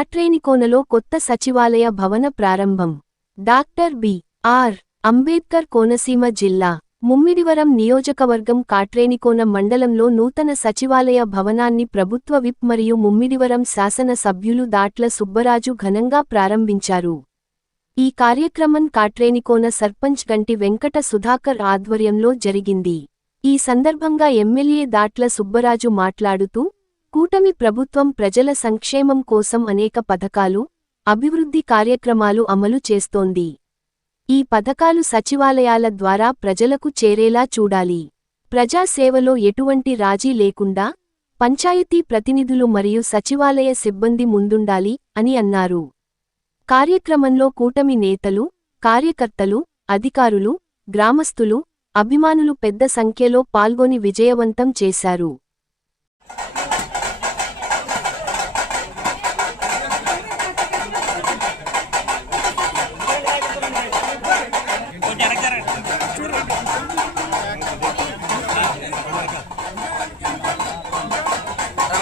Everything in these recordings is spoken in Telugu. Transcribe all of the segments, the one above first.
కాట్రేనికోనలో కొత్త సచివాలయ భవన ప్రారంభం. Doctor B. R. Ambedkar Konaseema జిల్లా ముమ్మిడివరం నియోజకవర్గం కాట్రేనికోన మండలంలో నూతన సచివాలయ భవనాన్ని ప్రభుత్వ విప్ మరియు ముమ్మిడివరం శాసన సభ్యులు దాట్ల సుబ్బరాజు ఘనంగా ప్రారంభించారు. ఈ కార్యక్రమం కాట్రేనికోన సర్పంచ్ గంటి వెంకట సుధాకర్ ఆధ్వర్యంలో జరిగింది. ఈ సందర్భంగా ఎమ్మెల్యే దాట్ల సుబ్బరాజు మాట్లాడుతూ కూటమి ప్రభుత్వం ప్రజల సంక్షేమం కోసం అనేక పథకాలు అభివృద్ధి కార్యక్రమాలు అమలు చేస్తోంది. ఈ పథకాలు సచివాలయాల ద్వారా ప్రజలకు చేరేలా చూడాలి. ప్రజాసేవలో ఎటువంటి రాజీ లేకుండా పంచాయతీ ప్రతినిధులు మరియు సచివాలయ సిబ్బంది ముందుండాలి అని అన్నారు. కార్యక్రమంలో కూటమి నేతలు కార్యకర్తలు అధికారులు గ్రామస్తులు అభిమానులు పెద్ద సంఖ్యలో పాల్గొని విజయవంతం చేశారు.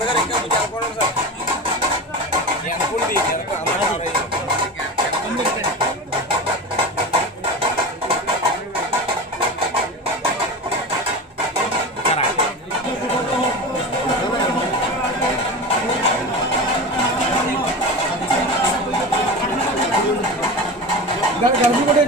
రామగారు ఇంకా కొంచెం అనుకోండి సార్ అనుకోండి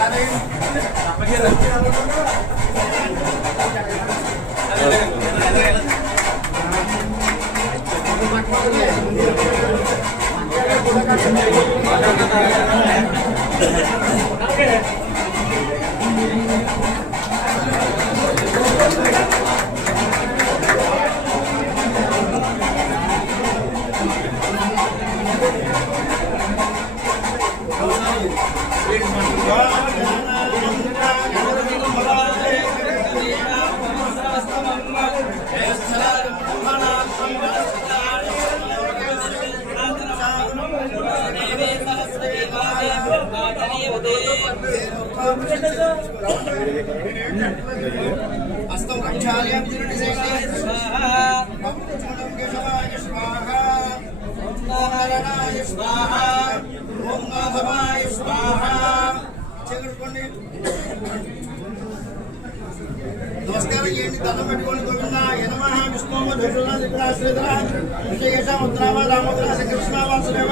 స్వాహా కేశవాయ స్వాహా. ఓం నారాయణాయ స్వాహా ఓం మాధవాయ స్వాహా చేకూరుకోండి నమస్కారం చేయండి దండం పెట్టుకోండి గోవింద యనమ విష్ణు విశ్వనాథ విశేష ఉత్తరామ రామోదర శ్రీకృష్ణ వాసుదేవ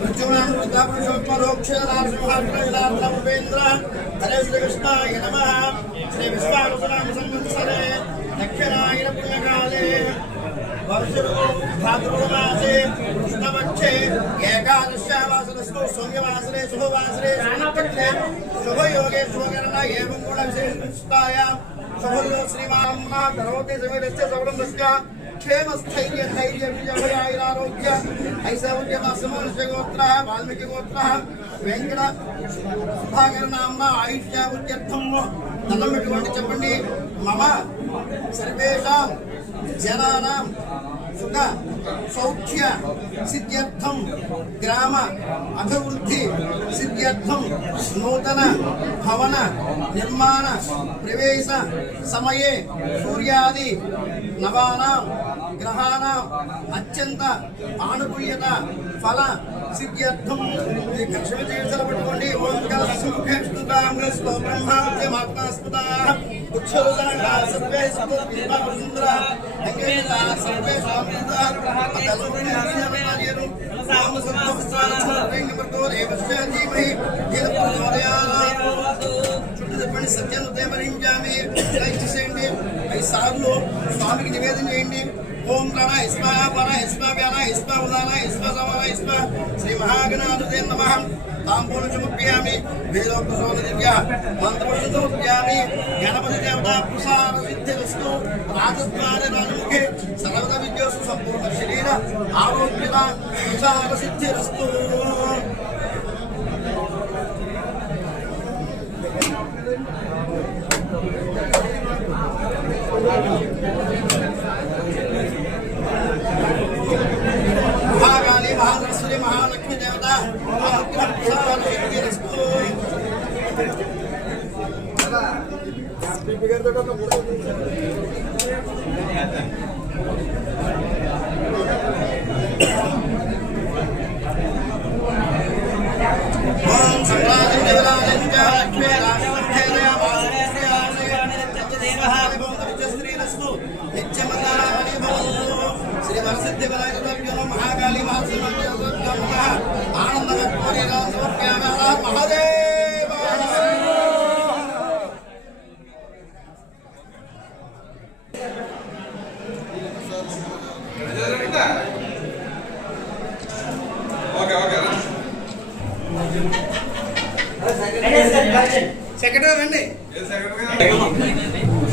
మృత్యునామ వృద్ధాపురుషోత్తరోక్షరాజమహాత్రేంద్ర హరే శ్రీకృష్ణ యనమ శ్రీ విశ్వావసనామ సంవత్సరే దక్షిణాయన పుణ్యకాలే వర్షరు భాద్రమాసే కృష్ణపక్షే ఏకాదశ్యావాసనస్సు సౌమ్యవాసనే శుభవాసనే శుభనక్షత్రే శుభయోగే శుభకరణ ఏవం కూడా విశేషిస్తాయాం శుభల్లో శ్రీమాన్న కరోతి సమీరస్య క్షేమ స్థైర్య ధైర్య విజయభయారోగ్య ఐసౌర్య సమనుష్య గోత్ర వాల్మీకి గోత్ర వెంకట సుధాకర నామ్న ఆయుష్యావృత్యర్థం దండం పెట్టుకోండి చెప్పండి. మమ సర్వేషాం జనానాం సుఖ సౌఖ్య సిద్ధ్యర్థం గ్రామ అభివృద్ధి సిద్ధ్యర్థం నూతన భవన నిర్మాణ ప్రవేశ సమయే సూర్యాది నవానాం గ్రహాణం అత్యంత ఆనుకూల్యత ఫల సిద్ధ్యర్థం. కక్షణ పట్టుకోండి. ఓం చుట్టూ చెప్పండి సత్యాన్ని ఉదయపరించామి లైక్ ఐదు సార్లు స్వామికి నివేదన చేయండి ఓం రణ ఇస్మ పర ఇస్మ వ్యన ఇస్మ ఉదన ఇస్మ సమన ఇస్మ. శ్రీ మహాగణాధిపతే నమః. తాంబూలు సమర్పయామి. వేదోక్త సోదరిభ్య మంత్రపురుష సమర్పయామి. గణపతి దేవత ప్రసార సిద్ధిరస్తు రాజద్వార రాజముఖే సర్వద విద్యోసు సంపూర్ణ శరీర ఆరోగ్యత ప్రసార సిద్ధిరస్తు మహాకాళి మహాసరస్వతి మహాలక్ష్మి దేవత అనుగ్రహ శ్రీ వరసిద్ధి వినాయక మహాకాళి మహాశివ ఆనంద ఓకే ఓకే. సెక్రటరీ రండి. ఏ సెక్రటరీ